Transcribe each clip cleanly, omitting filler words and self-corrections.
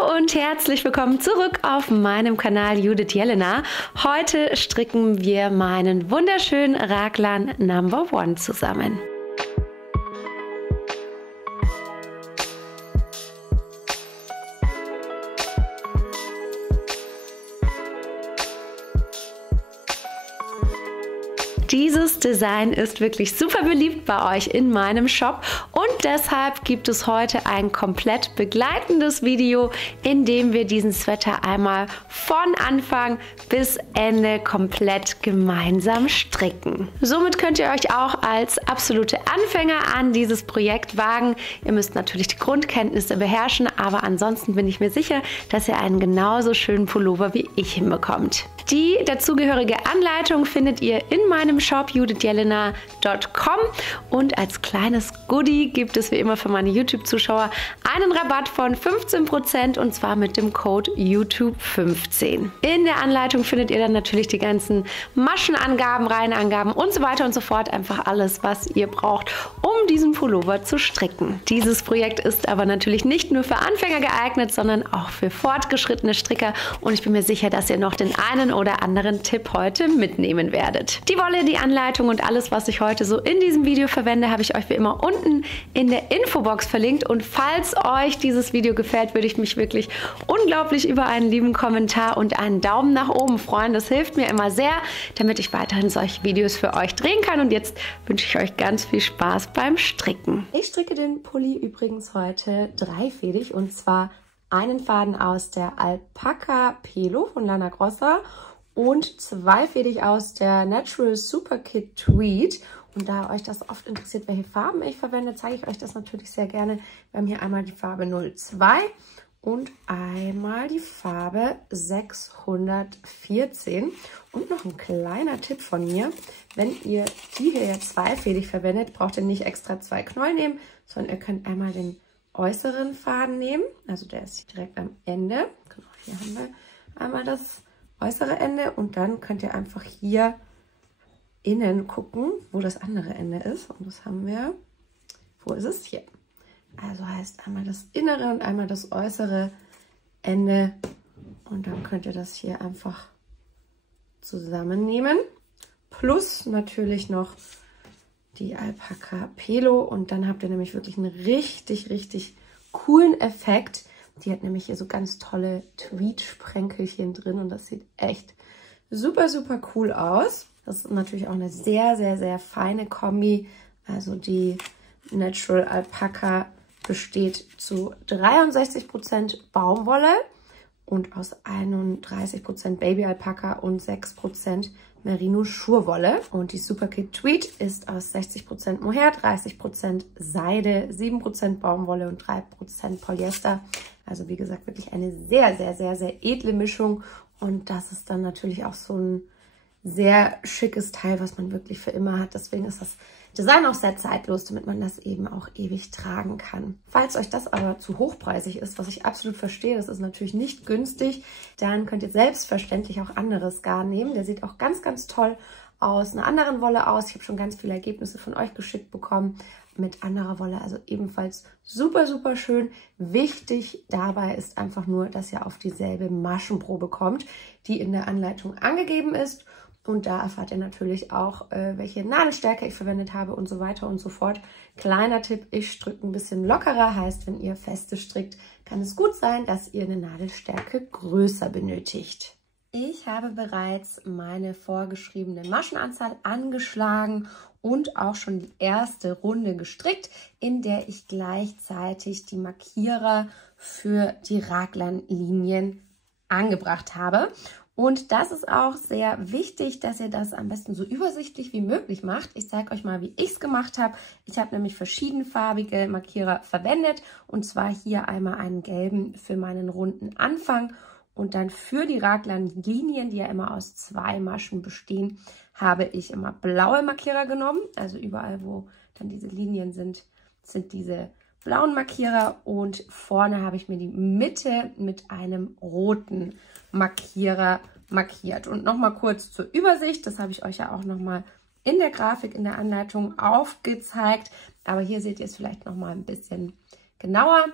Hallo und herzlich willkommen zurück auf meinem Kanal Judith Jelena. Heute stricken wir meinen wunderschönen Raglan No. 1 zusammen. Dieses Design ist wirklich super beliebt bei euch in meinem Shop und deshalb gibt es heute ein komplett begleitendes Video, in dem wir diesen Sweater einmal von Anfang bis Ende komplett gemeinsam stricken. Somit könnt ihr euch auch als absolute Anfänger an dieses Projekt wagen. Ihr müsst natürlich die Grundkenntnisse beherrschen, aber ansonsten bin ich mir sicher, dass ihr einen genauso schönen Pullover wie ich hinbekommt. Die dazugehörige Anleitung findet ihr in meinem Shop judithjelena.com und als kleines Goodie gibt es wie immer für meine YouTube-Zuschauer einen Rabatt von 15% und zwar mit dem Code YouTube15. In der Anleitung findet ihr dann natürlich die ganzen Maschenangaben, Reihenangaben und so weiter und so fort. Einfach alles, was ihr braucht, um diesen Pullover zu stricken. Dieses Projekt ist aber natürlich nicht nur für Anfänger geeignet, sondern auch für fortgeschrittene Stricker und ich bin mir sicher, dass ihr noch den einen oder anderen Tipp heute mitnehmen werdet. Die Wolle, die Anleitung und alles, was ich heute so in diesem Video verwende, habe ich euch wie immer unten in der Infobox verlinkt und falls euch dieses Video gefällt, würde ich mich wirklich unglaublich über einen lieben Kommentar und einen Daumen nach oben freuen. Das hilft mir immer sehr, damit ich weiterhin solche Videos für euch drehen kann und jetzt wünsche ich euch ganz viel Spaß beim Stricken. Ich stricke den Pulli übrigens heute dreifädig und zwar einen Faden aus der Alpaca Pelo von Lana Grossa und zweifädig aus der Natural Super Kid Tweed. Und da euch das oft interessiert, welche Farben ich verwende, zeige ich euch das natürlich sehr gerne. Wir haben hier einmal die Farbe 02 und einmal die Farbe 614. Und noch ein kleiner Tipp von mir, wenn ihr die hier jetzt zweifädig verwendet, braucht ihr nicht extra 2 Knäuel nehmen, sondern ihr könnt einmal den äußeren Faden nehmen, also der ist direkt am Ende. Genau, hier haben wir einmal das äußere Ende und dann könnt ihr einfach hier innen gucken, wo das andere Ende ist. Und das haben wir, wo ist es? Hier. Also heißt einmal das innere und einmal das äußere Ende. Und dann könnt ihr das hier einfach zusammennehmen. Plus natürlich noch die Alpaca Pelo. Und dann habt ihr nämlich wirklich einen richtig, richtig coolen Effekt. Die hat nämlich hier so ganz tolle Tweed-Sprenkelchen drin und das sieht echt super, super cool aus. Das ist natürlich auch eine sehr, sehr, sehr feine Kombi. Also die Natural Alpaca besteht zu 63% Baumwolle und aus 31% Baby Alpaca und 6% Merino Schurwolle. Und die Super Kid Tweed ist aus 60% Mohair, 30% Seide, 7% Baumwolle und 3% Polyester. Also wie gesagt, wirklich eine sehr, sehr, sehr, sehr edle Mischung. Und das ist dann natürlich auch so ein sehr schickes Teil, was man wirklich für immer hat. Deswegen ist das Design auch sehr zeitlos, damit man das eben auch ewig tragen kann. Falls euch das aber zu hochpreisig ist, was ich absolut verstehe, das ist natürlich nicht günstig, dann könnt ihr selbstverständlich auch anderes Garn nehmen. Der sieht auch ganz, ganz toll aus einer anderen Wolle aus. Ich habe schon ganz viele Ergebnisse von euch geschickt bekommen mit anderer Wolle, also ebenfalls super, super schön. Wichtig dabei ist einfach nur, dass ihr auf dieselbe Maschenprobe kommt, die in der Anleitung angegeben ist. Und da erfahrt ihr natürlich auch, welche Nadelstärke ich verwendet habe und so weiter und so fort. Kleiner Tipp, ich stricke ein bisschen lockerer, heißt, wenn ihr feste strickt, kann es gut sein, dass ihr eine Nadelstärke größer benötigt. Ich habe bereits meine vorgeschriebene Maschenanzahl angeschlagen und auch schon die erste Runde gestrickt, in der ich gleichzeitig die Markierer für die Raglanlinien angebracht habe. Und das ist auch sehr wichtig, dass ihr das am besten so übersichtlich wie möglich macht. Ich zeige euch mal, wie ich es gemacht habe. Ich habe nämlich verschiedenfarbige Markierer verwendet und zwar hier einmal einen gelben für meinen runden Anfang und dann für die Raglanlinien, die ja immer aus 2 Maschen bestehen, habe ich immer blaue Markierer genommen. Also überall, wo dann diese Linien sind, sind diese blauen Markierer und vorne habe ich mir die Mitte mit einem roten Markierer markiert. Und nochmal kurz zur Übersicht, das habe ich euch ja auch nochmal in der Grafik, in der Anleitung aufgezeigt, aber hier seht ihr es vielleicht nochmal ein bisschen genauer.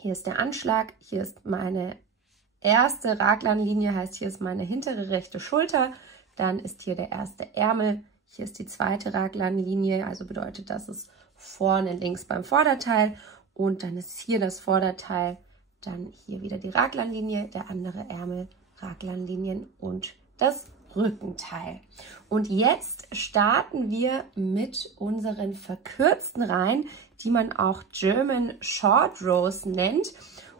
Hier ist der Anschlag, hier ist meine erste Raglanlinie, heißt hier ist meine hintere rechte Schulter, dann ist hier der erste Ärmel, hier ist die zweite Raglanlinie, also bedeutet, das ist vorne links beim Vorderteil und dann ist hier das Vorderteil, dann hier wieder die Raglanlinie, der andere Ärmel, Raglanlinien und das Rückenteil. Und jetzt starten wir mit unseren verkürzten Reihen, die man auch German Short Rows nennt.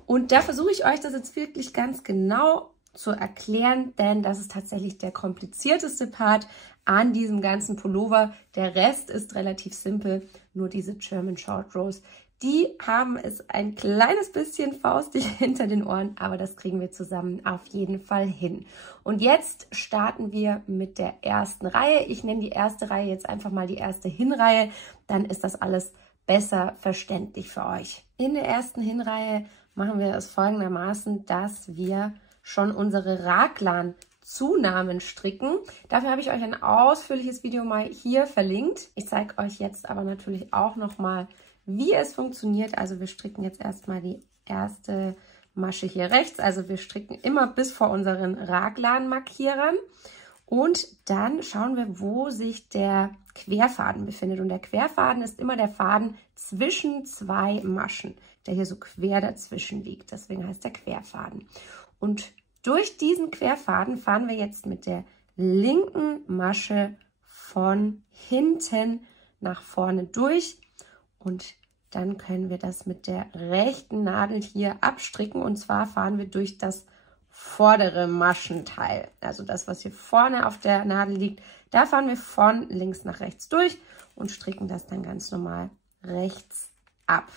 Und da versuche ich euch das jetzt wirklich ganz genau zu erklären, denn das ist tatsächlich der komplizierteste Part an diesem ganzen Pullover. Der Rest ist relativ simpel, nur diese German Short Rows, die haben es ein kleines bisschen faustig hinter den Ohren, aber das kriegen wir zusammen auf jeden Fall hin. Und jetzt starten wir mit der ersten Reihe. Ich nenne die erste Reihe jetzt einfach mal die erste Hinreihe, dann ist das alles besser verständlich für euch. In der ersten Hinreihe machen wir es folgendermaßen, dass wir schon unsere Raglan-Zunahmen stricken. Dafür habe ich euch ein ausführliches Video mal hier verlinkt. Ich zeige euch jetzt aber natürlich auch nochmal, wie es funktioniert. Also wir stricken jetzt erstmal die erste Masche hier rechts. Also wir stricken immer bis vor unseren Raglan-Markierern. Und dann schauen wir, wo sich der Querfaden befindet. Und der Querfaden ist immer der Faden zwischen zwei Maschen, der hier so quer dazwischen liegt. Deswegen heißt der Querfaden. Und durch diesen Querfaden fahren wir jetzt mit der linken Masche von hinten nach vorne durch. Und dann können wir das mit der rechten Nadel hier abstricken. Und zwar fahren wir durch das vordere Maschenteil. Also das, was hier vorne auf der Nadel liegt, da fahren wir von links nach rechts durch und stricken das dann ganz normal rechts ab.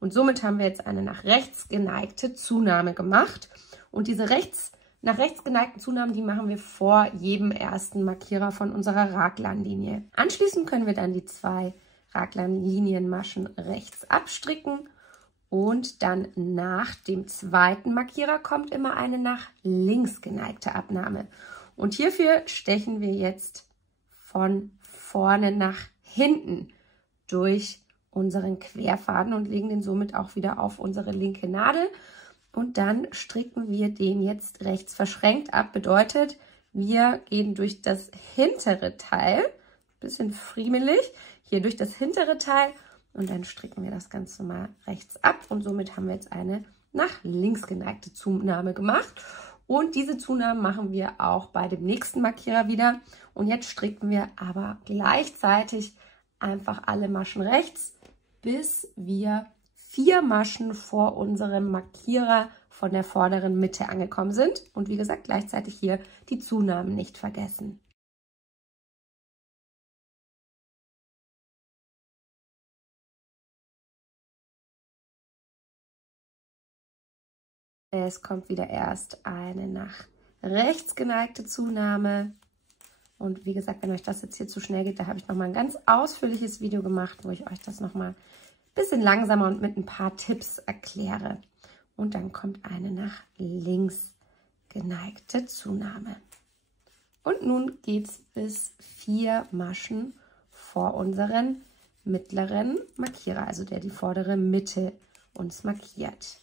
Und somit haben wir jetzt eine nach rechts geneigte Zunahme gemacht. Und diese nach rechts geneigten Zunahmen, die machen wir vor jedem ersten Markierer von unserer Raglanlinie. Anschließend können wir dann die zwei Raglanlinienmaschen rechts abstricken und dann nach dem zweiten Markierer kommt immer eine nach links geneigte Abnahme. Und hierfür stechen wir jetzt von vorne nach hinten durch unseren Querfaden und legen den somit auch wieder auf unsere linke Nadel. Und dann stricken wir den jetzt rechts verschränkt ab. Bedeutet, wir gehen durch das hintere Teil, bisschen friemelig, hier durch das hintere Teil und dann stricken wir das Ganze mal rechts ab. Und somit haben wir jetzt eine nach links geneigte Zunahme gemacht. Und diese Zunahmen machen wir auch bei dem nächsten Markierer wieder. Und jetzt stricken wir aber gleichzeitig einfach alle Maschen rechts, bis wir 4 Maschen vor unserem Markierer von der vorderen Mitte angekommen sind. Und wie gesagt, gleichzeitig hier die Zunahmen nicht vergessen. Es kommt wieder erst eine nach rechts geneigte Zunahme. Und wie gesagt, wenn euch das jetzt hier zu schnell geht, da habe ich nochmal ein ganz ausführliches Video gemacht, wo ich euch das nochmal ein bisschen langsamer und mit ein paar Tipps erkläre. Und dann kommt eine nach links geneigte Zunahme. Und nun geht es bis 4 Maschen vor unseren mittleren Markierer, also der die vordere Mitte uns markiert.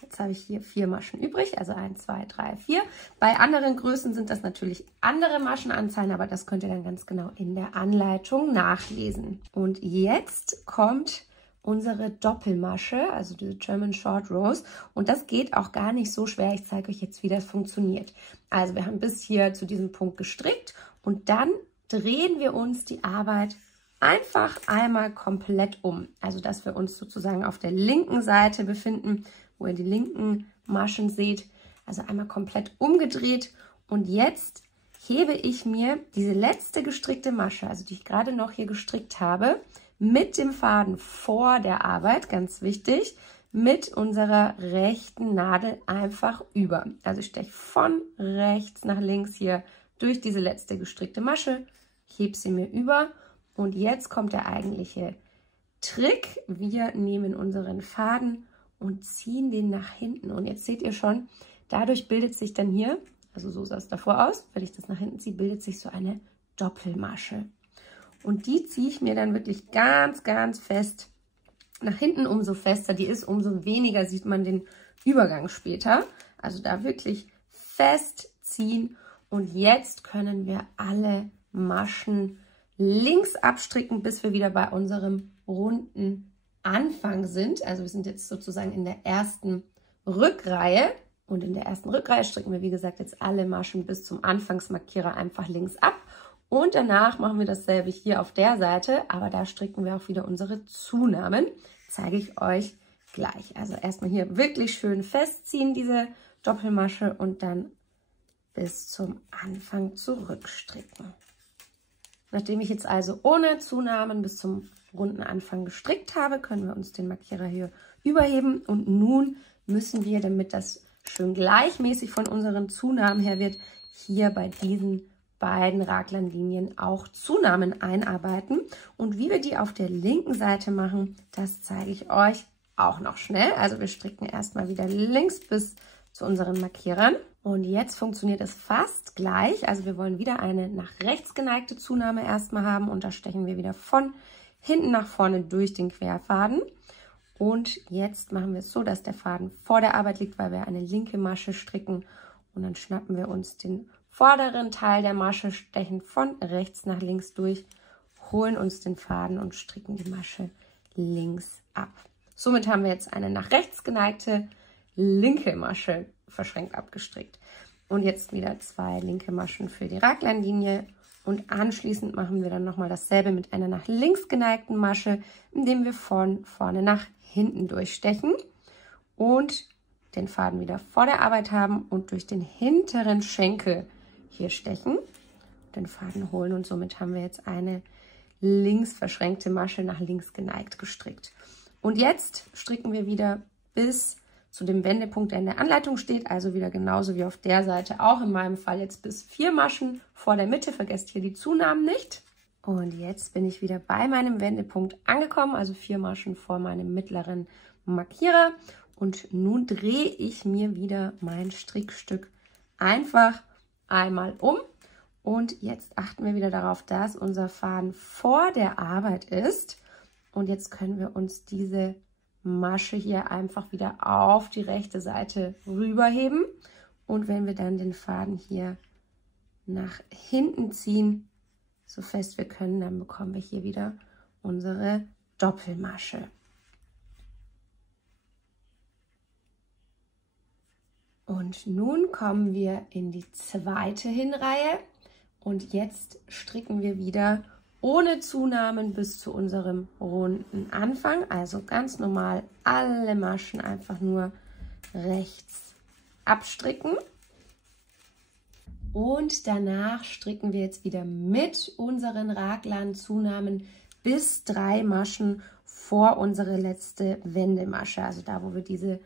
Jetzt habe ich hier 4 Maschen übrig, also 1, 2, 3, 4. Bei anderen Größen sind das natürlich andere Maschenanzahlen, aber das könnt ihr dann ganz genau in der Anleitung nachlesen. Und jetzt kommt unsere Doppelmasche, also diese German Short Rows. Und das geht auch gar nicht so schwer. Ich zeige euch jetzt, wie das funktioniert. Also wir haben bis hier zu diesem Punkt gestrickt und dann drehen wir uns die Arbeit einfach einmal komplett um. Also dass wir uns sozusagen auf der linken Seite befinden, wo ihr die linken Maschen seht. Also einmal komplett umgedreht. Und jetzt hebe ich mir diese letzte gestrickte Masche, also die ich gerade noch hier gestrickt habe, mit dem Faden vor der Arbeit, ganz wichtig, mit unserer rechten Nadel einfach über. Also ich steche von rechts nach links hier durch diese letzte gestrickte Masche, hebe sie mir über und jetzt kommt der eigentliche Trick. Wir nehmen unseren Faden und ziehen den nach hinten. Und jetzt seht ihr schon, dadurch bildet sich dann hier, also so sah es davor aus, wenn ich das nach hinten ziehe, bildet sich so eine Doppelmasche. Und die ziehe ich mir dann wirklich ganz, ganz fest nach hinten, umso fester die ist, umso weniger sieht man den Übergang später. Also da wirklich festziehen. Und jetzt können wir alle Maschen links abstricken, bis wir wieder bei unserem runden Anfang sind. Also wir sind jetzt sozusagen in der ersten Rückreihe. Und in der ersten Rückreihe stricken wir, wie gesagt, jetzt alle Maschen bis zum Anfangsmarkierer einfach links ab. Und danach machen wir dasselbe hier auf der Seite, aber da stricken wir auch wieder unsere Zunahmen. Zeige ich euch gleich. Also erstmal hier wirklich schön festziehen, diese Doppelmasche, und dann bis zum Anfang zurückstricken. Nachdem ich jetzt also ohne Zunahmen bis zum runden Anfang gestrickt habe, können wir uns den Markierer hier überheben. Und nun müssen wir, damit das schön gleichmäßig von unseren Zunahmen her wird, hier bei diesen beiden Raglanlinien auch Zunahmen einarbeiten. Und wie wir die auf der linken Seite machen, das zeige ich euch auch noch schnell. Also wir stricken erstmal wieder links bis zu unseren Markierern. Und jetzt funktioniert es fast gleich. Also wir wollen wieder eine nach rechts geneigte Zunahme erstmal haben. Und da stechen wir wieder von hinten nach vorne durch den Querfaden. Und jetzt machen wir es so, dass der Faden vor der Arbeit liegt, weil wir eine linke Masche stricken. Und dann schnappen wir uns den vorderen Teil der Masche, stechen von rechts nach links durch, holen uns den Faden und stricken die Masche links ab. Somit haben wir jetzt eine nach rechts geneigte linke Masche verschränkt abgestrickt. Und jetzt wieder 2 linke Maschen für die Raglanlinie. Und anschließend machen wir dann nochmal dasselbe mit einer nach links geneigten Masche, indem wir von vorne nach hinten durchstechen und den Faden wieder vor der Arbeit haben und durch den hinteren Schenkel hier stechen, den Faden holen, und somit haben wir jetzt eine links verschränkte Masche nach links geneigt gestrickt. Und jetzt stricken wir wieder bis zu dem Wendepunkt, der in der Anleitung steht, also wieder genauso wie auf der Seite, auch in meinem Fall jetzt bis 4 Maschen vor der Mitte, vergesst hier die Zunahmen nicht. Und jetzt bin ich wieder bei meinem Wendepunkt angekommen, also 4 Maschen vor meinem mittleren Markierer. Und nun drehe ich mir wieder mein Strickstück einfach einmal um. Und jetzt achten wir wieder darauf, dass unser Faden vor der Arbeit ist. Und jetzt können wir uns diese Masche hier einfach wieder auf die rechte Seite rüberheben. Und wenn wir dann den Faden hier nach hinten ziehen, so fest wir können, dann bekommen wir hier wieder unsere Doppelmasche. Und nun kommen wir in die zweite Hinreihe und jetzt stricken wir wieder ohne Zunahmen bis zu unserem runden Anfang. Also ganz normal alle Maschen einfach nur rechts abstricken. Und danach stricken wir jetzt wieder mit unseren Raglan-Zunahmen bis 3 Maschen vor unsere letzte Wendemasche, also da, wo wir diese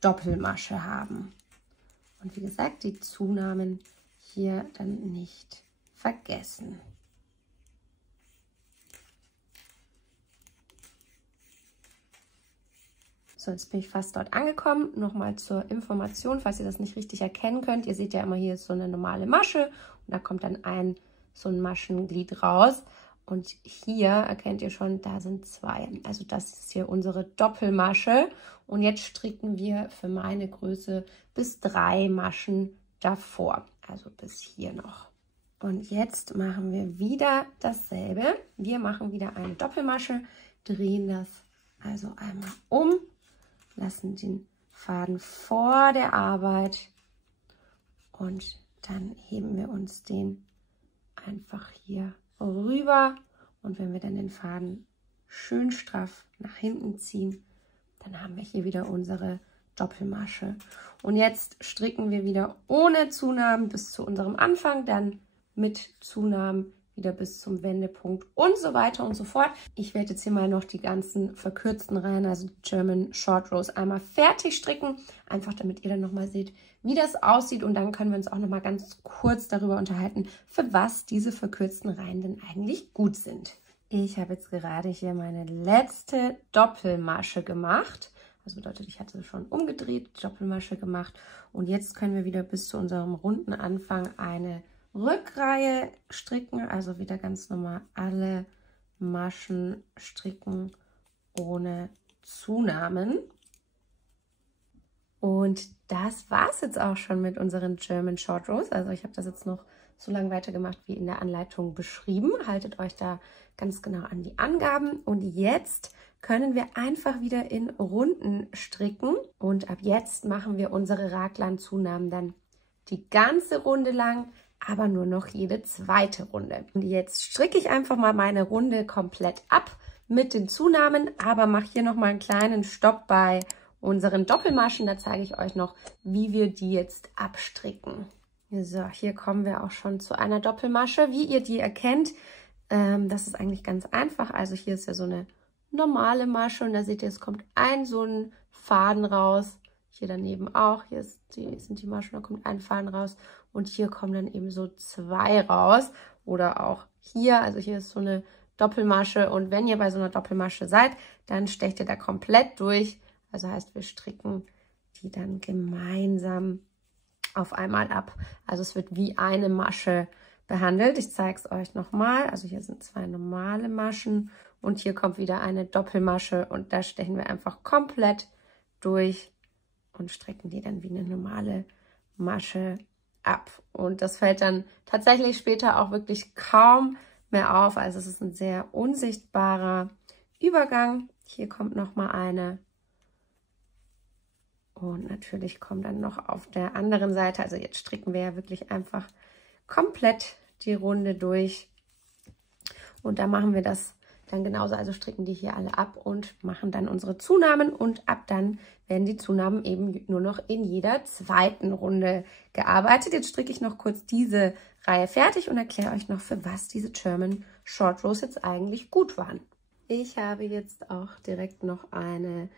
Doppelmasche haben. Und wie gesagt, die Zunahmen hier dann nicht vergessen. So, jetzt bin ich fast dort angekommen. Nochmal zur Information, falls ihr das nicht richtig erkennen könnt. Ihr seht ja immer, hier ist so eine normale Masche und da kommt dann so ein Maschenglied raus. Und hier erkennt ihr schon, da sind 2. Also das ist hier unsere Doppelmasche. Und jetzt stricken wir für meine Größe bis 3 Maschen davor. Also bis hier noch. Und jetzt machen wir wieder dasselbe. Wir machen wieder eine Doppelmasche, drehen das also einmal um, lassen den Faden vor der Arbeit und dann heben wir uns den einfach hier rüber. Und wenn wir dann den Faden schön straff nach hinten ziehen, dann haben wir hier wieder unsere Doppelmasche. Und jetzt stricken wir wieder ohne Zunahmen bis zu unserem Anfang, dann mit Zunahmen wieder bis zum Wendepunkt und so weiter und so fort. Ich werde jetzt hier mal noch die ganzen verkürzten Reihen, also German Short Rows, einmal fertig stricken, einfach damit ihr dann nochmal seht, wie das aussieht. Und dann können wir uns auch nochmal ganz kurz darüber unterhalten, für was diese verkürzten Reihen denn eigentlich gut sind. Ich habe jetzt gerade hier meine letzte Doppelmasche gemacht. Das bedeutet, ich hatte schon umgedreht, Doppelmasche gemacht. Und jetzt können wir wieder bis zu unserem runden Anfang eine Rückreihe stricken, also wieder ganz normal alle Maschen stricken ohne Zunahmen. Und das war es jetzt auch schon mit unseren German Short Rows. Also ich habe das jetzt noch so lange weitergemacht, wie in der Anleitung beschrieben. Haltet euch da ganz genau an die Angaben. Und jetzt können wir einfach wieder in Runden stricken. Und ab jetzt machen wir unsere Raglan-Zunahmen dann die ganze Runde lang, aber nur noch jede zweite Runde. Und jetzt stricke ich einfach mal meine Runde komplett ab mit den Zunahmen, aber mache hier nochmal einen kleinen Stopp bei unseren Doppelmaschen. Da zeige ich euch noch, wie wir die jetzt abstricken. So, hier kommen wir auch schon zu einer Doppelmasche. Wie ihr die erkennt, das ist eigentlich ganz einfach. Also hier ist ja so eine normale Masche und da seht ihr, es kommt so ein Faden raus. Hier daneben auch, hier sind die Maschen, da kommt ein Faden raus und hier kommen dann eben so 2 raus. Oder auch hier, also hier ist so eine Doppelmasche und wenn ihr bei so einer Doppelmasche seid, dann stecht ihr da komplett durch. Also heißt, wir stricken die dann gemeinsam auf einmal ab. Also es wird wie eine Masche behandelt. Ich zeige es euch nochmal. Also hier sind 2 normale Maschen und hier kommt wieder eine Doppelmasche und da stechen wir einfach komplett durch und strecken die dann wie eine normale Masche ab. Und das fällt dann tatsächlich später auch wirklich kaum mehr auf. Also es ist ein sehr unsichtbarer Übergang. Hier kommt nochmal eine. Und natürlich kommt dann noch auf der anderen Seite, also jetzt stricken wir ja wirklich einfach komplett die Runde durch. Und da machen wir das dann genauso, also stricken die hier alle ab und machen dann unsere Zunahmen. Und ab dann werden die Zunahmen eben nur noch in jeder zweiten Runde gearbeitet. Jetzt stricke ich noch kurz diese Reihe fertig und erkläre euch noch, für was diese German Short Rows jetzt eigentlich gut waren. Ich habe jetzt auch direkt noch eine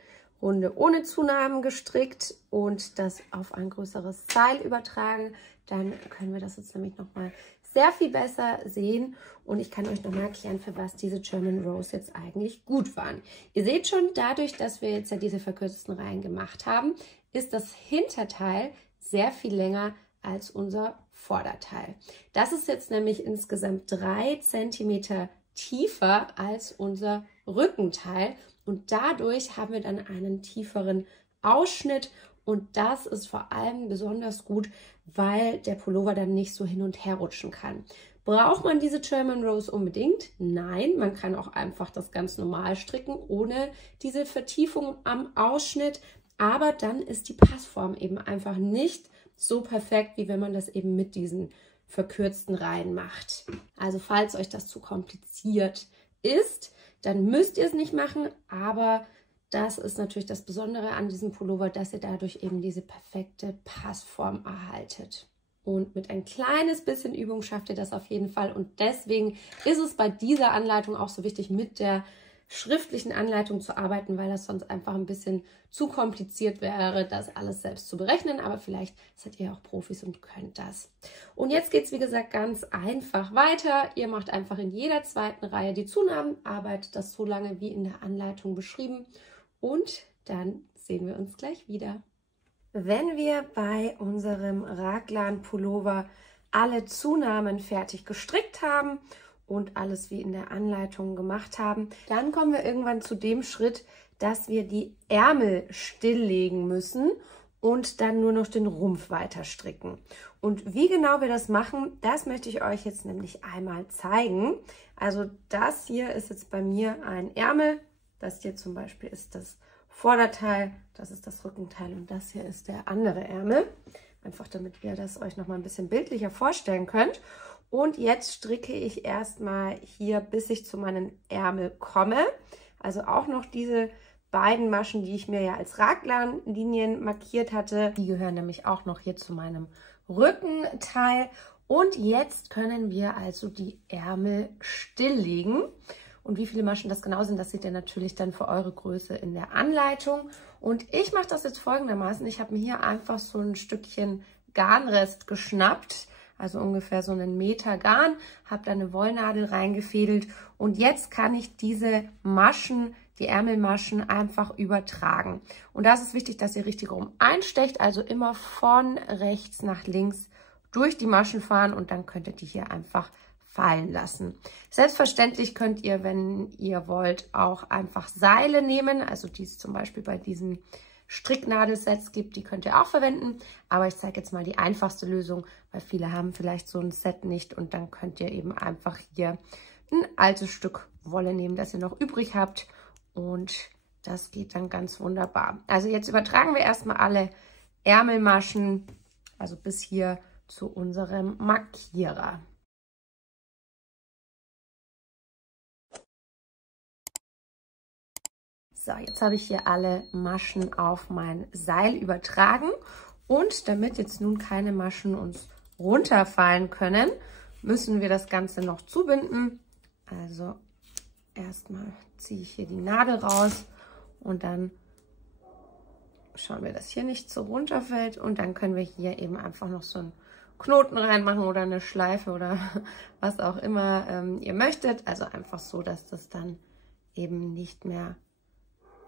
Runde ohne Zunahmen gestrickt und das auf ein größeres Seil übertragen. Dann können wir das jetzt nämlich nochmal sehr viel besser sehen und ich kann euch nochmal erklären, für was diese German Rows jetzt eigentlich gut waren. Ihr seht schon, dadurch, dass wir jetzt ja diese verkürzten Reihen gemacht haben, ist das Hinterteil sehr viel länger als unser Vorderteil. Das ist jetzt nämlich insgesamt 3 cm tiefer als unser Rückenteil und dadurch haben wir dann einen tieferen Ausschnitt und das ist vor allem besonders gut, weil der Pullover dann nicht so hin und her rutschen kann. Braucht man diese German Rows unbedingt? Nein, man kann auch einfach das ganz normal stricken, ohne diese Vertiefung am Ausschnitt, aber dann ist die Passform eben einfach nicht so perfekt, wie wenn man das eben mit diesen verkürzten Reihen macht. Also falls euch das zu kompliziert ist, dann müsst ihr es nicht machen, aber das ist natürlich das Besondere an diesem Pullover, dass ihr dadurch eben diese perfekte Passform erhaltet. Und mit ein kleines bisschen Übung schafft ihr das auf jeden Fall und deswegen ist es bei dieser Anleitung auch so wichtig, mit der schriftlichen Anleitung zu arbeiten, weil das sonst einfach ein bisschen zu kompliziert wäre, das alles selbst zu berechnen. Aber vielleicht seid ihr auch Profis und könnt das. Und jetzt geht es, wie gesagt, ganz einfach weiter. Ihr macht einfach in jeder zweiten Reihe die Zunahmen, arbeitet das so lange wie in der Anleitung beschrieben und dann sehen wir uns gleich wieder. Wenn wir bei unserem Raglan Pullover alle Zunahmen fertig gestrickt haben und alles wie in der Anleitung gemacht haben, dann kommen wir irgendwann zu dem Schritt, dass wir die Ärmel stilllegen müssen und dann nur noch den Rumpf weiter stricken. Und wie genau wir das machen, das möchte ich euch jetzt nämlich einmal zeigen. Also das hier ist jetzt bei mir ein Ärmel, das hier zum Beispiel ist das Vorderteil, das ist das Rückenteil und das hier ist der andere Ärmel. Einfach damit ihr das euch noch mal ein bisschen bildlicher vorstellen könnt. Und jetzt stricke ich erstmal hier, bis ich zu meinen Ärmel komme. Also auch noch diese beiden Maschen, die ich mir ja als Raglan-Linien markiert hatte. Die gehören nämlich auch noch hier zu meinem Rückenteil. Und jetzt können wir also die Ärmel stilllegen. Und wie viele Maschen das genau sind, das seht ihr natürlich dann für eure Größe in der Anleitung. Und ich mache das jetzt folgendermaßen. Ich habe mir hier einfach so ein Stückchen Garnrest geschnappt. Also ungefähr so einen Meter Garn, habe da eine Wollnadel reingefädelt und jetzt kann ich diese Maschen, die Ärmelmaschen, einfach übertragen. Und da ist es wichtig, dass ihr richtig rum einstecht, also immer von rechts nach links durch die Maschen fahren und dann könnt ihr die hier einfach fallen lassen. Selbstverständlich könnt ihr, wenn ihr wollt, auch einfach Seile nehmen, also die es zum Beispiel bei diesen Stricknadelsets gibt, die könnt ihr auch verwenden, aber ich zeige jetzt mal die einfachste Lösung, weil viele haben vielleicht so ein Set nicht und dann könnt ihr eben einfach hier ein altes Stück Wolle nehmen, das ihr noch übrig habt und das geht dann ganz wunderbar. Also jetzt übertragen wir erstmal alle Ärmelmaschen, also bis hier zu unserem Markierer. So, jetzt habe ich hier alle Maschen auf mein Seil übertragen und damit jetzt nun keine Maschen uns runterfallen können, müssen wir das Ganze noch zubinden. Also erstmal ziehe ich hier die Nadel raus und dann schauen wir, dass hier nicht so runterfällt und dann können wir hier eben einfach noch so einen Knoten reinmachen oder eine Schleife oder was auch immer ihr möchtet. Also einfach so, dass das dann eben nicht mehr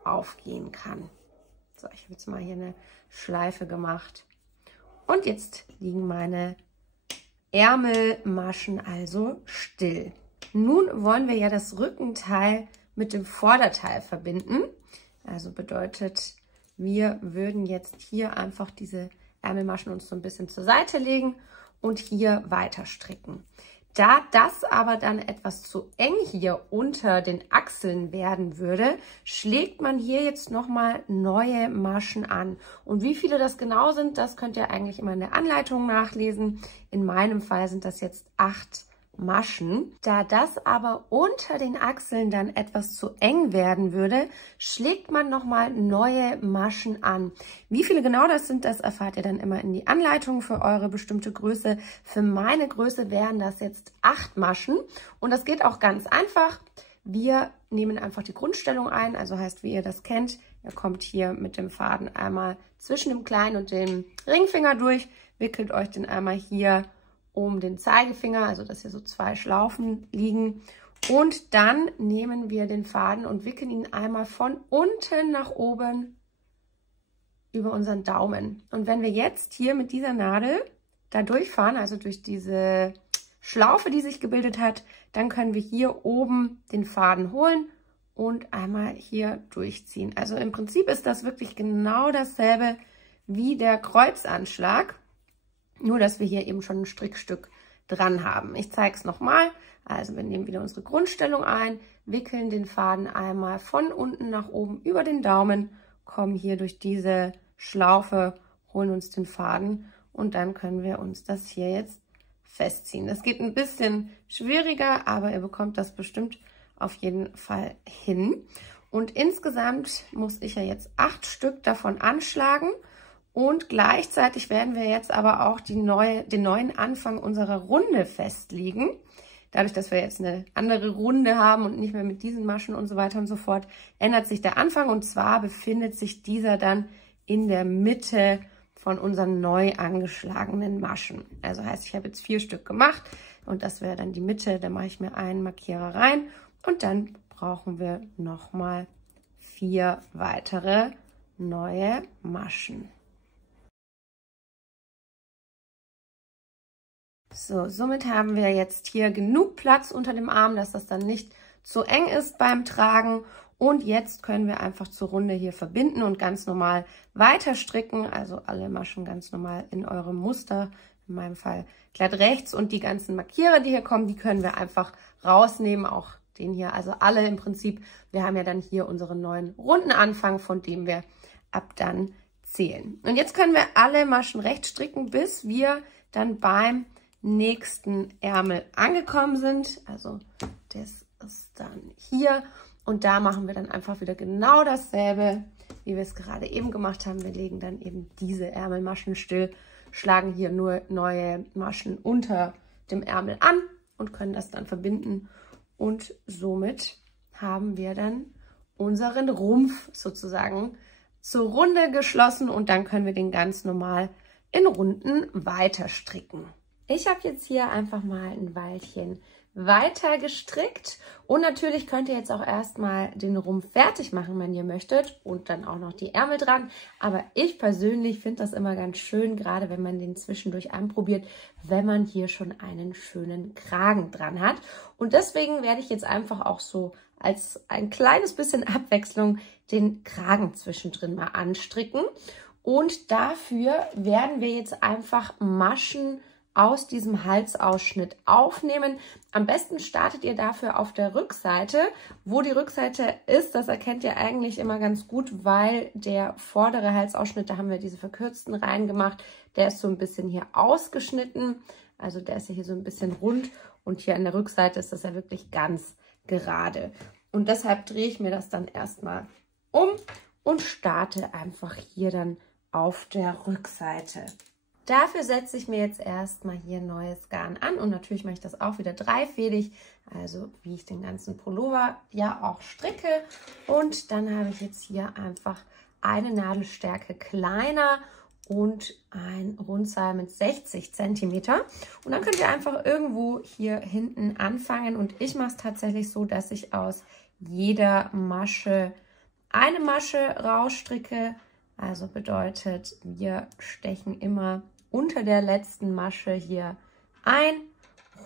aufgehen kann. So, ich habe jetzt mal hier eine Schleife gemacht und jetzt liegen meine Ärmelmaschen also still. Nun wollen wir ja das Rückenteil mit dem Vorderteil verbinden. Also bedeutet, wir würden jetzt hier einfach diese Ärmelmaschen uns so ein bisschen zur Seite legen und hier weiter stricken. Da das aber dann etwas zu eng hier unter den Achseln werden würde, schlägt man hier jetzt nochmal neue Maschen an. Und wie viele das genau sind, das könnt ihr eigentlich immer in der Anleitung nachlesen. In meinem Fall sind das jetzt 8 Maschen. Da das aber unter den Achseln dann etwas zu eng werden würde, schlägt man nochmal neue Maschen an. Wie viele genau das sind, das erfahrt ihr dann immer in die Anleitung für eure bestimmte Größe. Für meine Größe wären das jetzt 8 Maschen und das geht auch ganz einfach. Wir nehmen einfach die Grundstellung ein, also heißt, wie ihr das kennt, ihr kommt hier mit dem Faden einmal zwischen dem kleinen und dem Ringfinger durch, wickelt euch den einmal hier um den Zeigefinger, also dass hier so 2 Schlaufen liegen. Und dann nehmen wir den Faden und wickeln ihn einmal von unten nach oben über unseren Daumen. Und wenn wir jetzt hier mit dieser Nadel da durchfahren, also durch diese Schlaufe, die sich gebildet hat, dann können wir hier oben den Faden holen und einmal hier durchziehen. Also im Prinzip ist das wirklich genau dasselbe wie der Kreuzanschlag. Nur, dass wir hier eben schon ein Strickstück dran haben. Ich zeige es nochmal. Also wir nehmen wieder unsere Grundstellung ein, wickeln den Faden einmal von unten nach oben über den Daumen, kommen hier durch diese Schlaufe, holen uns den Faden und dann können wir uns das hier jetzt festziehen. Das geht ein bisschen schwieriger, aber ihr bekommt das bestimmt auf jeden Fall hin. Und insgesamt muss ich ja jetzt 8 Stück davon anschlagen. Und gleichzeitig werden wir jetzt aber auch den neuen Anfang unserer Runde festlegen. Dadurch, dass wir jetzt eine andere Runde haben und nicht mehr mit diesen Maschen und so weiter und so fort, ändert sich der Anfang. Und zwar befindet sich dieser dann in der Mitte von unseren neu angeschlagenen Maschen. Also heißt, ich habe jetzt 4 Stück gemacht und das wäre dann die Mitte. Da mache ich mir einen Markierer rein und dann brauchen wir nochmal 4 weitere neue Maschen. So, somit haben wir jetzt hier genug Platz unter dem Arm, dass das dann nicht zu eng ist beim Tragen. Und jetzt können wir einfach zur Runde hier verbinden und ganz normal weiter stricken. Also alle Maschen ganz normal in eurem Muster, in meinem Fall glatt rechts. Und die ganzen Markierer, die hier kommen, die können wir einfach rausnehmen, auch den hier. Also alle im Prinzip, wir haben ja dann hier unseren neuen Rundenanfang, von dem wir ab dann zählen. Und jetzt können wir alle Maschen rechts stricken, bis wir dann beim nächsten Ärmel angekommen sind. Also das ist dann hier und da machen wir dann einfach wieder genau dasselbe, wie wir es gerade eben gemacht haben. Wir legen dann eben diese Ärmelmaschen still, schlagen hier nur neue Maschen unter dem Ärmel an und können das dann verbinden und somit haben wir dann unseren Rumpf sozusagen zur Runde geschlossen und dann können wir den ganz normal in Runden weiter stricken. Ich habe jetzt hier einfach mal ein Weilchen weiter gestrickt. Und natürlich könnt ihr jetzt auch erstmal den Rumpf fertig machen, wenn ihr möchtet. Und dann auch noch die Ärmel dran. Aber ich persönlich finde das immer ganz schön, gerade wenn man den zwischendurch anprobiert, wenn man hier schon einen schönen Kragen dran hat. Und deswegen werde ich jetzt einfach auch so als ein kleines bisschen Abwechslung den Kragen zwischendrin mal anstricken. Und dafür werden wir jetzt einfach Maschen aus diesem Halsausschnitt aufnehmen. Am besten startet ihr dafür auf der Rückseite. Wo die Rückseite ist, das erkennt ihr eigentlich immer ganz gut, weil der vordere Halsausschnitt, da haben wir diese verkürzten reingemacht, der ist so ein bisschen hier ausgeschnitten. Also der ist ja hier so ein bisschen rund und hier an der Rückseite ist das ja wirklich ganz gerade. Und deshalb drehe ich mir das dann erstmal um und starte einfach hier dann auf der Rückseite. Dafür setze ich mir jetzt erstmal hier neues Garn an und natürlich mache ich das auch wieder dreifädig, also wie ich den ganzen Pullover ja auch stricke. Und dann habe ich jetzt hier einfach eine Nadelstärke kleiner und ein Rundseil mit 60 cm. Und dann könnt ihr einfach irgendwo hier hinten anfangen und ich mache es tatsächlich so, dass ich aus jeder Masche eine Masche rausstricke. Also bedeutet, wir stechen immer unter der letzten Masche hier ein,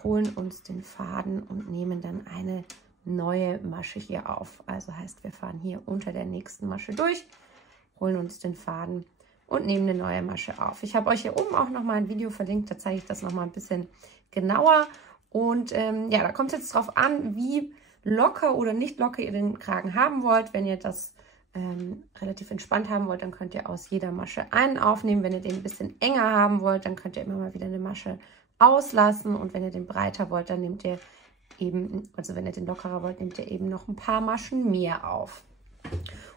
holen uns den Faden und nehmen dann eine neue Masche hier auf. Also heißt, wir fahren hier unter der nächsten Masche durch, holen uns den Faden und nehmen eine neue Masche auf. Ich habe euch hier oben auch nochmal ein Video verlinkt, da zeige ich das nochmal ein bisschen genauer. Und ja, da kommt es jetzt drauf an, wie locker oder nicht locker ihr den Kragen haben wollt. Wenn ihr das relativ entspannt haben wollt, dann könnt ihr aus jeder Masche einen aufnehmen. Wenn ihr den ein bisschen enger haben wollt, dann könnt ihr immer mal wieder eine Masche auslassen. Und wenn ihr den breiter wollt, dann nehmt ihr eben, also wenn ihr den lockerer wollt, nehmt ihr eben noch ein paar Maschen mehr auf.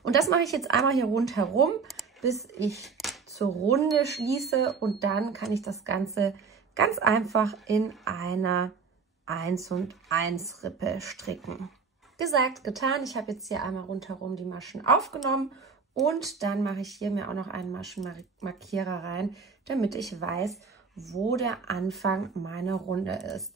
Und das mache ich jetzt einmal hier rundherum, bis ich zur Runde schließe. Und dann kann ich das Ganze ganz einfach in einer 1&1 Rippe stricken. Gesagt, getan. Ich habe jetzt hier einmal rundherum die Maschen aufgenommen und dann mache ich hier mir auch noch einen Maschenmarkierer rein, damit ich weiß, wo der Anfang meiner Runde ist.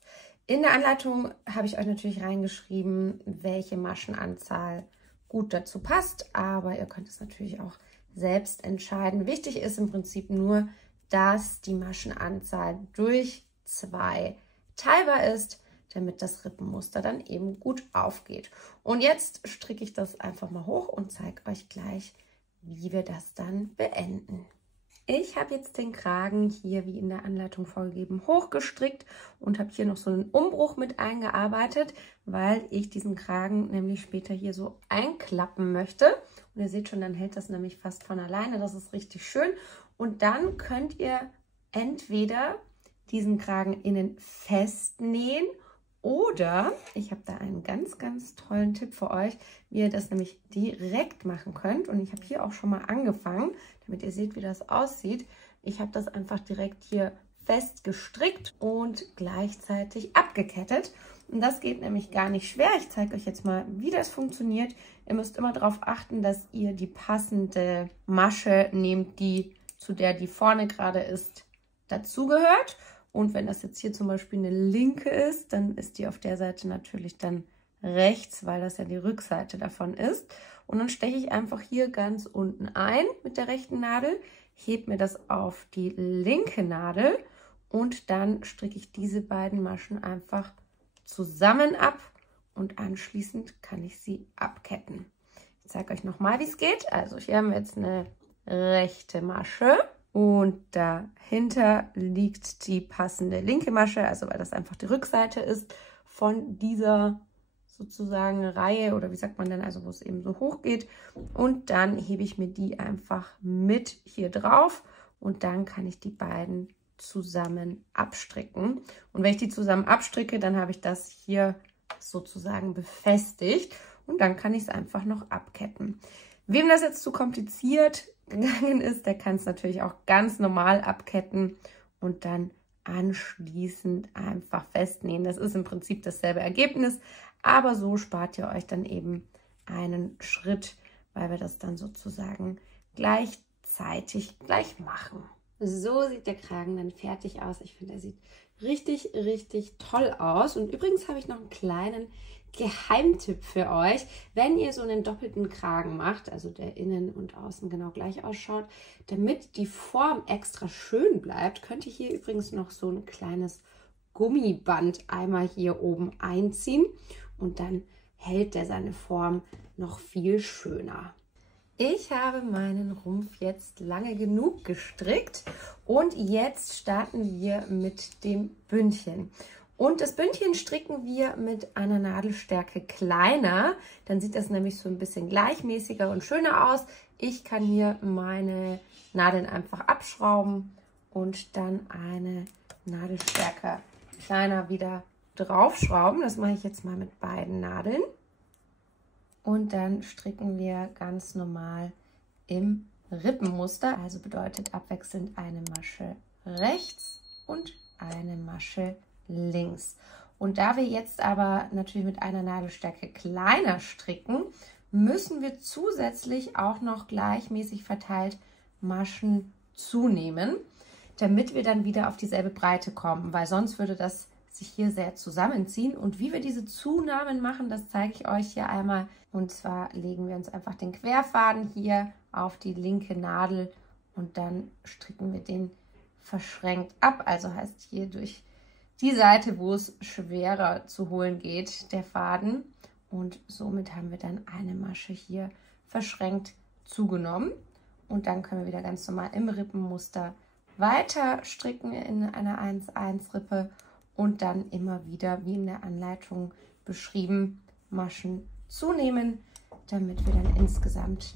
In der Anleitung habe ich euch natürlich reingeschrieben, welche Maschenanzahl gut dazu passt, aber ihr könnt es natürlich auch selbst entscheiden. Wichtig ist im Prinzip nur, dass die Maschenanzahl durch 2 teilbar ist, damit das Rippenmuster dann eben gut aufgeht. Und jetzt stricke ich das einfach mal hoch und zeige euch gleich, wie wir das dann beenden. Ich habe jetzt den Kragen hier, wie in der Anleitung vorgegeben, hochgestrickt und habe hier noch so einen Umbruch mit eingearbeitet, weil ich diesen Kragen nämlich später hier so einklappen möchte. Und ihr seht schon, dann hält das nämlich fast von alleine. Das ist richtig schön. Und dann könnt ihr entweder diesen Kragen innen festnähen oder ich habe da einen ganz, ganz tollen Tipp für euch, wie ihr das nämlich direkt machen könnt. Und ich habe hier auch schon mal angefangen, damit ihr seht, wie das aussieht. Ich habe das einfach direkt hier fest gestrickt und gleichzeitig abgekettet. Und das geht nämlich gar nicht schwer. Ich zeige euch jetzt mal, wie das funktioniert. Ihr müsst immer darauf achten, dass ihr die passende Masche nehmt, die zu der die vorne gerade ist, dazugehört. Und wenn das jetzt hier zum Beispiel eine linke ist, dann ist die auf der Seite natürlich dann rechts, weil das ja die Rückseite davon ist. Und dann steche ich einfach hier ganz unten ein mit der rechten Nadel, hebe mir das auf die linke Nadel und dann stricke ich diese beiden Maschen einfach zusammen ab und anschließend kann ich sie abketten. Ich zeige euch nochmal, wie es geht. Also hier haben wir jetzt eine rechte Masche. Und dahinter liegt die passende linke Masche, also weil das einfach die Rückseite ist von dieser sozusagen Reihe oder wie sagt man denn, also wo es eben so hoch geht. Und dann hebe ich mir die einfach mit hier drauf und dann kann ich die beiden zusammen abstricken. Und wenn ich die zusammen abstricke, dann habe ich das hier sozusagen befestigt und dann kann ich es einfach noch abketten. Wem das jetzt zu kompliziert gegangen ist, der kann es natürlich auch ganz normal abketten und dann anschließend einfach festnähen. Das ist im Prinzip dasselbe Ergebnis, aber so spart ihr euch dann eben einen Schritt, weil wir das dann sozusagen gleichzeitig gleich machen. So sieht der Kragen dann fertig aus. Ich finde, er sieht richtig, richtig toll aus. Und übrigens habe ich noch einen kleinen Geheimtipp für euch. Wenn ihr so einen doppelten Kragen macht, also der innen und außen genau gleich ausschaut, damit die Form extra schön bleibt, könnt ihr hier übrigens noch so ein kleines Gummiband einmal hier oben einziehen und dann hält der seine Form noch viel schöner. Ich habe meinen Rumpf jetzt lange genug gestrickt und jetzt starten wir mit dem Bündchen. Und das Bündchen stricken wir mit einer Nadelstärke kleiner, dann sieht das nämlich so ein bisschen gleichmäßiger und schöner aus. Ich kann hier meine Nadeln einfach abschrauben und dann eine Nadelstärke kleiner wieder draufschrauben. Das mache ich jetzt mal mit beiden Nadeln. Und dann stricken wir ganz normal im Rippenmuster. Also bedeutet abwechselnd eine Masche rechts und eine Masche links. Und da wir jetzt aber natürlich mit einer Nadelstärke kleiner stricken, müssen wir zusätzlich auch noch gleichmäßig verteilt Maschen zunehmen, damit wir dann wieder auf dieselbe Breite kommen, weil sonst würde das sich hier sehr zusammenziehen. Und wie wir diese Zunahmen machen, das zeige ich euch hier einmal. Und zwar legen wir uns einfach den Querfaden hier auf die linke Nadel und dann stricken wir den verschränkt ab. Also heißt hier durch die Seite, wo es schwerer zu holen geht, der Faden. Und somit haben wir dann eine Masche hier verschränkt zugenommen. Und dann können wir wieder ganz normal im Rippenmuster weiter stricken in einer 1-1 Rippe. Und dann immer wieder, wie in der Anleitung beschrieben, Maschen zunehmen, damit wir dann insgesamt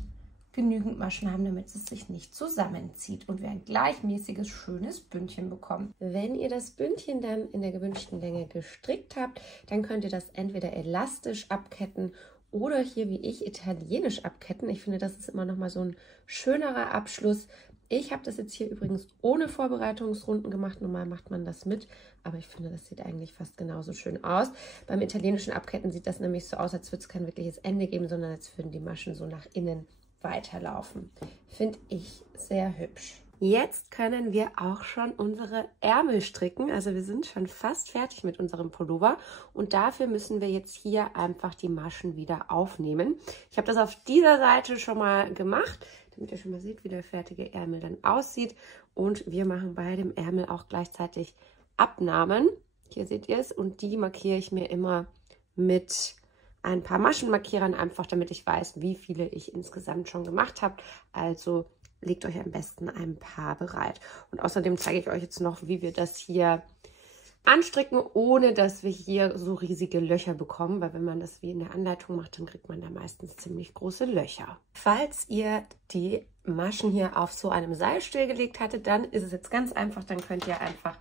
genügend Maschen haben, damit es sich nicht zusammenzieht und wir ein gleichmäßiges, schönes Bündchen bekommen. Wenn ihr das Bündchen dann in der gewünschten Länge gestrickt habt, dann könnt ihr das entweder elastisch abketten oder hier wie ich italienisch abketten. Ich finde, das ist immer noch mal so ein schönerer Abschluss. Ich habe das jetzt hier übrigens ohne Vorbereitungsrunden gemacht. Normal macht man das mit, aber ich finde, das sieht eigentlich fast genauso schön aus. Beim italienischen Abketten sieht das nämlich so aus, als würde es kein wirkliches Ende geben, sondern als würden die Maschen so nach innen weiterlaufen. Finde ich sehr hübsch. Jetzt können wir auch schon unsere Ärmel stricken. Also wir sind schon fast fertig mit unserem Pullover und dafür müssen wir jetzt hier einfach die Maschen wieder aufnehmen. Ich habe das auf dieser Seite schon mal gemacht, damit ihr schon mal seht, wie der fertige Ärmel dann aussieht. Und wir machen bei dem Ärmel auch gleichzeitig Abnahmen. Hier seht ihr es und die markiere ich mir immer mit ein paar Maschenmarkierern, einfach damit ich weiß, wie viele ich insgesamt schon gemacht habe. Also legt euch am besten ein paar bereit. Und außerdem zeige ich euch jetzt noch, wie wir das hier anstricken, ohne dass wir hier so riesige Löcher bekommen, weil wenn man das wie in der Anleitung macht, dann kriegt man da meistens ziemlich große Löcher. Falls ihr die Maschen hier auf so einem Seil stillgelegt hattet, dann ist es jetzt ganz einfach, dann könnt ihr einfach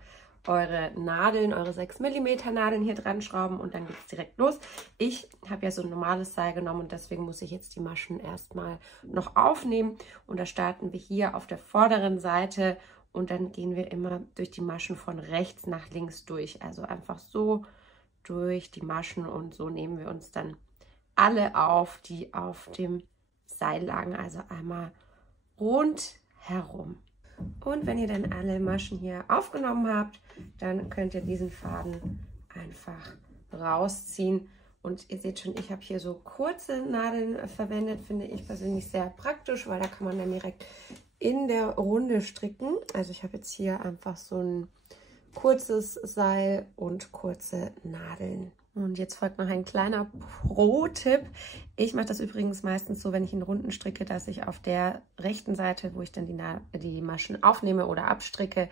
eure Nadeln, eure 6 mm Nadeln hier dran schrauben und dann geht es direkt los. Ich habe ja so ein normales Seil genommen und deswegen muss ich jetzt die Maschen erstmal noch aufnehmen. Und da starten wir hier auf der vorderen Seite und dann gehen wir immer durch die Maschen von rechts nach links durch. Also einfach so durch die Maschen und so nehmen wir uns dann alle auf, die auf dem Seil lagen. Also einmal rundherum. Und wenn ihr dann alle Maschen hier aufgenommen habt, dann könnt ihr diesen Faden einfach rausziehen. Und ihr seht schon, ich habe hier so kurze Nadeln verwendet, finde ich persönlich sehr praktisch, weil da kann man dann direkt in der Runde stricken. Also ich habe jetzt hier einfach so ein kurzes Seil und kurze Nadeln. Und jetzt folgt noch ein kleiner Pro-Tipp. Ich mache das übrigens meistens so, wenn ich in Runden stricke, dass ich auf der rechten Seite, wo ich dann die Maschen aufnehme oder abstricke,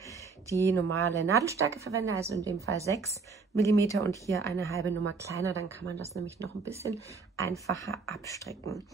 die normale Nadelstärke verwende, also in dem Fall 6 mm und hier eine halbe Nummer kleiner. Dann kann man das nämlich noch ein bisschen einfacher abstricken.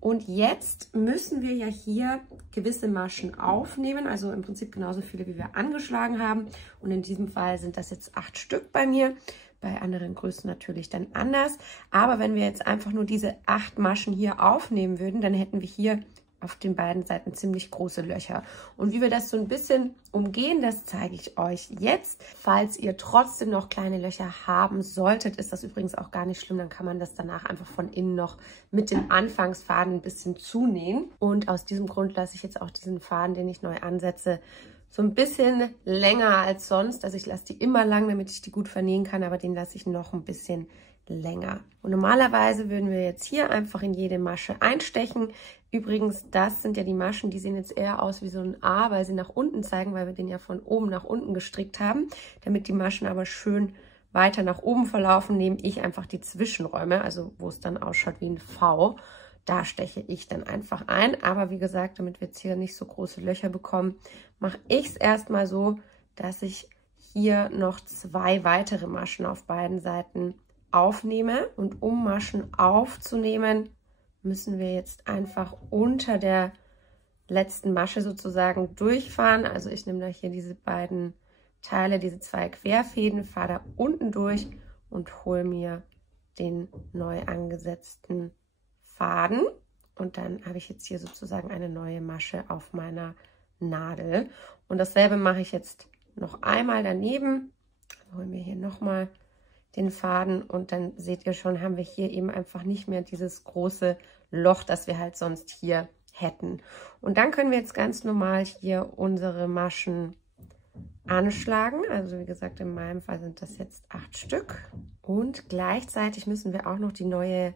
Und jetzt müssen wir ja hier gewisse Maschen aufnehmen, also im Prinzip genauso viele, wie wir angeschlagen haben. Und in diesem Fall sind das jetzt 8 Stück bei mir. Bei anderen Größen natürlich dann anders. Aber wenn wir jetzt einfach nur diese 8 Maschen hier aufnehmen würden, dann hätten wir hier auf den beiden Seiten ziemlich große Löcher. Und wie wir das so ein bisschen umgehen, das zeige ich euch jetzt. Falls ihr trotzdem noch kleine Löcher haben solltet, ist das übrigens auch gar nicht schlimm. Dann kann man das danach einfach von innen noch mit dem Anfangsfaden ein bisschen zunähen. Und aus diesem Grund lasse ich jetzt auch diesen Faden, den ich neu ansetze, so ein bisschen länger als sonst. Also ich lasse die immer lang, damit ich die gut vernähen kann, aber den lasse ich noch ein bisschen länger. Und normalerweise würden wir jetzt hier einfach in jede Masche einstechen. Übrigens, das sind ja die Maschen, die sehen jetzt eher aus wie so ein A, weil sie nach unten zeigen, weil wir den ja von oben nach unten gestrickt haben. Damit die Maschen aber schön weiter nach oben verlaufen, nehme ich einfach die Zwischenräume, also wo es dann ausschaut wie ein V. Da steche ich dann einfach ein. Aber wie gesagt, damit wir jetzt hier nicht so große Löcher bekommen, mache ich es erstmal so, dass ich hier noch 2 weitere Maschen auf beiden Seiten aufnehme. Und um Maschen aufzunehmen, müssen wir jetzt einfach unter der letzten Masche sozusagen durchfahren. Also ich nehme da hier diese beiden Teile, diese 2 Querfäden, fahre da unten durch und hole mir den neu angesetzten Faden. Und dann habe ich jetzt hier sozusagen eine neue Masche auf meiner Nadel. Und dasselbe mache ich jetzt noch einmal daneben. Dann holen wir hier nochmal den Faden und dann seht ihr schon, haben wir hier eben einfach nicht mehr dieses große Loch, das wir halt sonst hier hätten. Und dann können wir jetzt ganz normal hier unsere Maschen anschlagen. Also wie gesagt, in meinem Fall sind das jetzt 8 Stück. Und gleichzeitig müssen wir auch noch die neue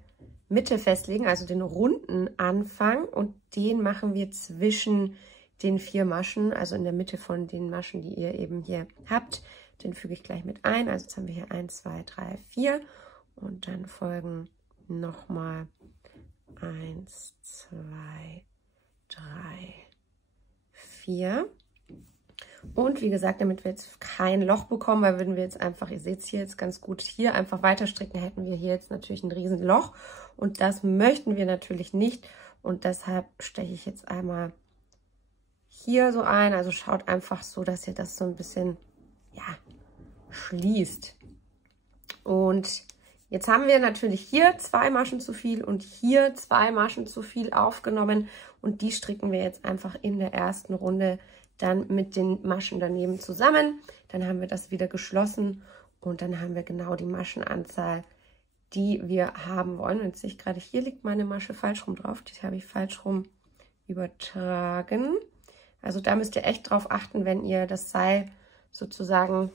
Mitte festlegen, also den runden Anfang, und den machen wir zwischen den 4 Maschen, also in der Mitte von den Maschen, die ihr eben hier habt. Den füge ich gleich mit ein. Also jetzt haben wir hier 1, 2, 3, 4 und dann folgen nochmal 1, 2, 3, 4. Und wie gesagt, damit wir jetzt kein Loch bekommen, weil würden wir jetzt einfach, ihr seht es hier jetzt ganz gut, hier einfach weiter stricken, hätten wir hier jetzt natürlich ein riesen Loch. Und das möchten wir natürlich nicht. Und deshalb steche ich jetzt einmal hier so ein. Also schaut einfach so, dass ihr das so ein bisschen, ja, schließt. Und jetzt haben wir natürlich hier 2 Maschen zu viel und hier 2 Maschen zu viel aufgenommen. Und die stricken wir jetzt einfach in der ersten Runde dann mit den Maschen daneben zusammen. Dann haben wir das wieder geschlossen und dann haben wir genau die Maschenanzahl, die wir haben wollen. Und jetzt sehe ich gerade, hier liegt meine Masche falsch rum drauf. Die habe ich falsch rum übertragen. Also da müsst ihr echt drauf achten, wenn ihr das Seil sozusagen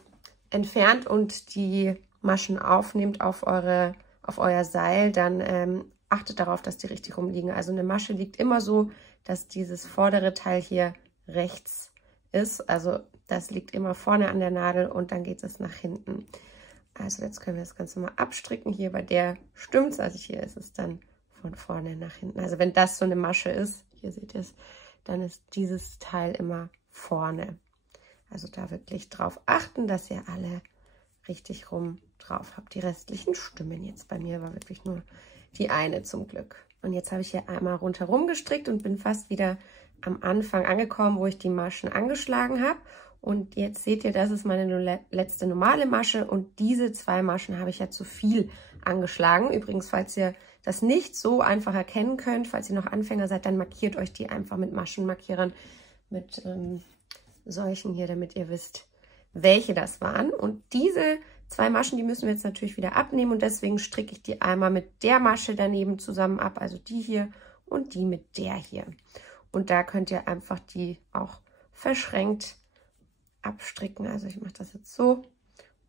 entfernt und die Maschen aufnehmt auf euer Seil, dann achtet darauf, dass die richtig rumliegen. Also eine Masche liegt immer so, dass dieses vordere Teil hier rechts ist. Also das liegt immer vorne an der Nadel und dann geht es nach hinten. Also jetzt können wir das Ganze mal abstricken. Hier bei der stimmt es, also hier ist es dann von vorne nach hinten. Also wenn das so eine Masche ist, hier seht ihr es, dann ist dieses Teil immer vorne. Also da wirklich drauf achten, dass ihr alle richtig rum drauf habt. Die restlichen stimmen jetzt bei mir, war wirklich nur die eine zum Glück. Und jetzt habe ich hier einmal rundherum gestrickt und bin fast wieder am Anfang angekommen, wo ich die Maschen angeschlagen habe. Und jetzt seht ihr, das ist meine letzte normale Masche und diese 2 Maschen habe ich ja zu viel angeschlagen. Übrigens, falls ihr das nicht so einfach erkennen könnt, falls ihr noch Anfänger seid, dann markiert euch die einfach mit Maschenmarkierern, mit solchen hier, damit ihr wisst, welche das waren. Und diese 2 Maschen, die müssen wir jetzt natürlich wieder abnehmen und deswegen stricke ich die einmal mit der Masche daneben zusammen ab, also die hier und die mit der hier. Und da könnt ihr einfach die auch verschränkt abstricken. Also ich mache das jetzt so. Und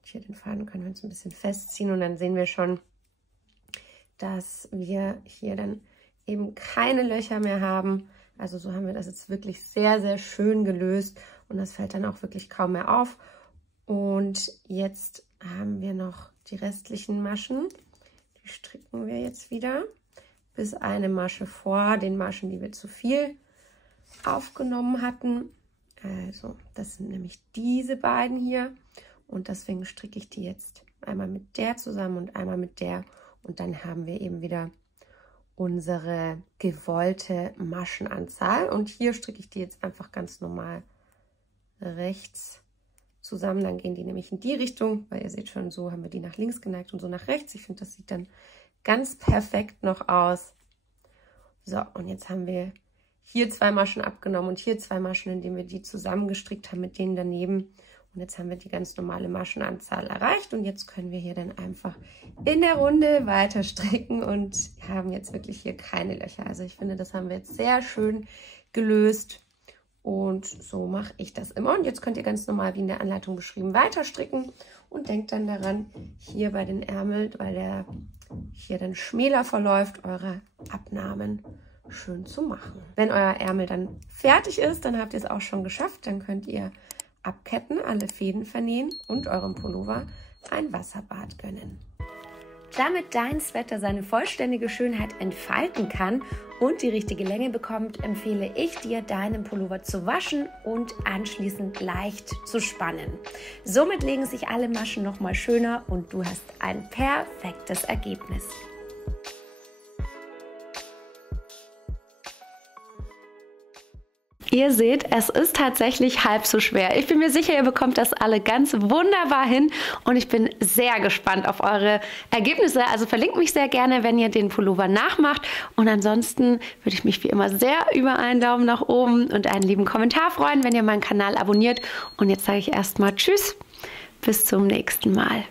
hier den Faden können wir uns ein bisschen festziehen und dann sehen wir schon, dass wir hier dann eben keine Löcher mehr haben. Also so haben wir das jetzt wirklich sehr, sehr schön gelöst und das fällt dann auch wirklich kaum mehr auf. Und jetzt haben wir noch die restlichen Maschen. Die stricken wir jetzt wieder bis eine Masche vor den Maschen, die wir zu viel aufgenommen hatten. Also das sind nämlich diese beiden hier und deswegen stricke ich die jetzt einmal mit der zusammen und einmal mit der und dann haben wir eben wieder unsere gewollte Maschenanzahl und hier stricke ich die jetzt einfach ganz normal rechts zusammen, dann gehen die nämlich in die Richtung, weil ihr seht schon, so haben wir die nach links geneigt und so nach rechts. Ich finde, das sieht dann ganz perfekt noch aus. So, und jetzt haben wir hier 2 Maschen abgenommen und hier 2 Maschen, indem wir die zusammengestrickt haben mit denen daneben. Und jetzt haben wir die ganz normale Maschenanzahl erreicht und jetzt können wir hier dann einfach in der Runde weiter stricken und haben jetzt wirklich hier keine Löcher. Also ich finde, das haben wir jetzt sehr schön gelöst. Und so mache ich das immer. Und jetzt könnt ihr ganz normal, wie in der Anleitung beschrieben, weiter stricken. Und denkt dann daran, hier bei den Ärmeln, weil der hier dann schmäler verläuft, eure Abnahmen schön zu machen. Wenn euer Ärmel dann fertig ist, dann habt ihr es auch schon geschafft. Dann könnt ihr abketten, alle Fäden vernähen und eurem Pullover ein Wasserbad gönnen. Damit dein Sweater seine vollständige Schönheit entfalten kann und die richtige Länge bekommt, empfehle ich dir, deinen Pullover zu waschen und anschließend leicht zu spannen. Somit legen sich alle Maschen nochmal schöner und du hast ein perfektes Ergebnis. Ihr seht, es ist tatsächlich halb so schwer. Ich bin mir sicher, ihr bekommt das alle ganz wunderbar hin und ich bin sehr gespannt auf eure Ergebnisse. Also verlinkt mich sehr gerne, wenn ihr den Pullover nachmacht. Und ansonsten würde ich mich wie immer sehr über einen Daumen nach oben und einen lieben Kommentar freuen, wenn ihr meinen Kanal abonniert. Und jetzt sage ich erstmal Tschüss, bis zum nächsten Mal.